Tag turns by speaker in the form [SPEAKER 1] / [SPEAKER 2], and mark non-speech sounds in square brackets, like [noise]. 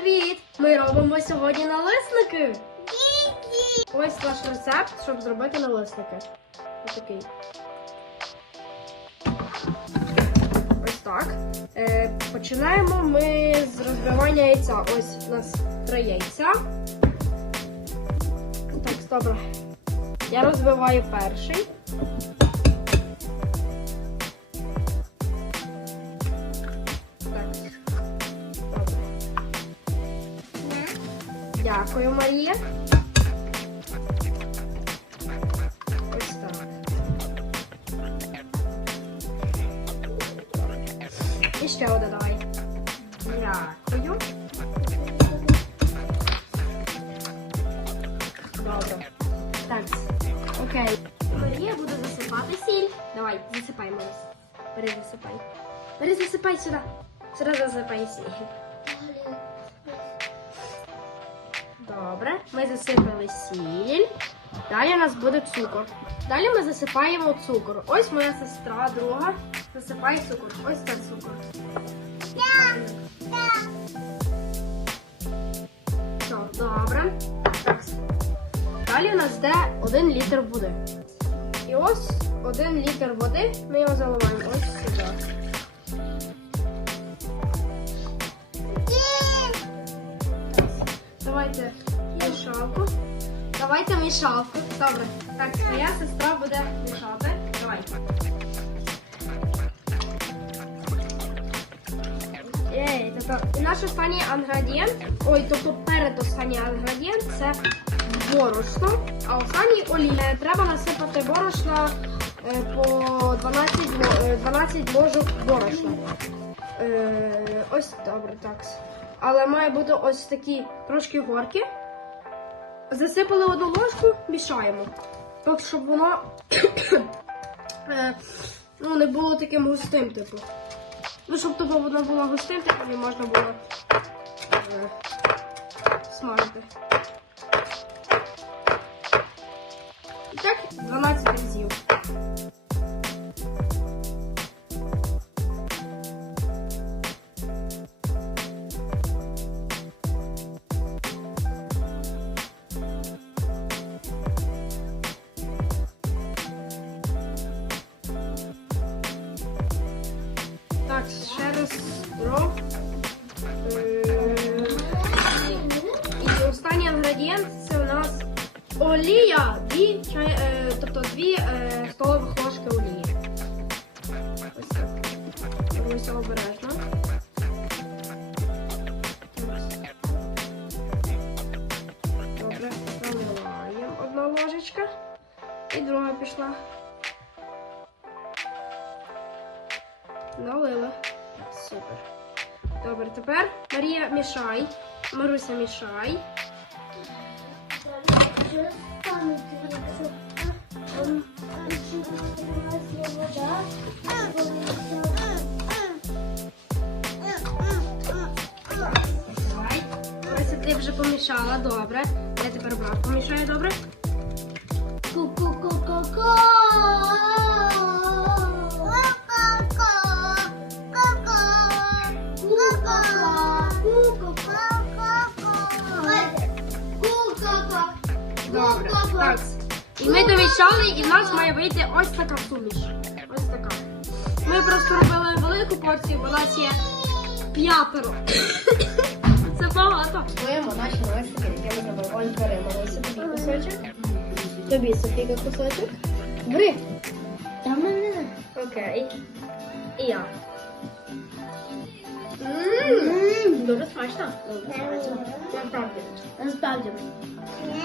[SPEAKER 1] привіт! Ми робимо сьогодні налисники. Ось наш рецепт, щоб зробити налисники. Ось такий. Ось так. Е, починаємо ми з розбивання яйця. Ось у нас три яйця. Так, добре. Я розбиваю перший. Дякую, Марія. Ось так. І ще одне давай. Дякую. Добре. Так. Окей. Марія буде засипати сіль. Давай, засипай, Марія. Бери, засипай. Бери, засипай сюди. Сюди засипай сіль. Добре, ми засипали сіль. Далі у нас буде цукор. Далі ми засипаємо цукор. Ось моя сестра, друга, засипає цукор. Ось це цукор. Все, добре. Так. Далі у нас йде 1 літр води. І ось 1 літр води ми його заливаємо ось сюди. Давайте мішалку. Давайте мішалку. Добре. Так, моя сестра буде мішати. Давай. Єй, тобто, наш останній інгредієнт, ой, тобто передостанній інгредієнт це борошно, а останній олія. Треба насипати борошна е, по 12, ло- е, 12 ложок борошна. Е, ось добре, так. Але має бути ось такі трошки горки. Засипали одну ложку, мішаємо. Так, щоб воно [coughs] е, ну, не було таким густим, типу. Ну, щоб тобто воно було густим, типу, не можна було е, смажити. І так 12 разів. Ще. І останній інгредієнт це у нас олія. Дві чай, е, тобто дві е, столових ложки олії. Ось так. Обережно. Добре, наливаємо одна ложечка. І друга пішла. Налила. Супер. Добре, тепер Марія мішай. Маруся мішай. Давай. Ти вже помішала, добре. Я тепер брат помішаю, добре? Добре. Так. І ми домішали, і в нас має вийти ось така суміш. Ось така. Ми просто робили велику порцію, бо нас є п'ятеро. [coughs] Це багато.
[SPEAKER 2] Готуємо наші налисники, які ми зробили. Ось бери, Маруся, тобі кусочок. Тобі, Софійка, кусочок. Бери. Та мене.
[SPEAKER 1] Окей. І я.
[SPEAKER 2] Ммм, Дуже смачно.
[SPEAKER 1] Насправді.
[SPEAKER 2] Насправді.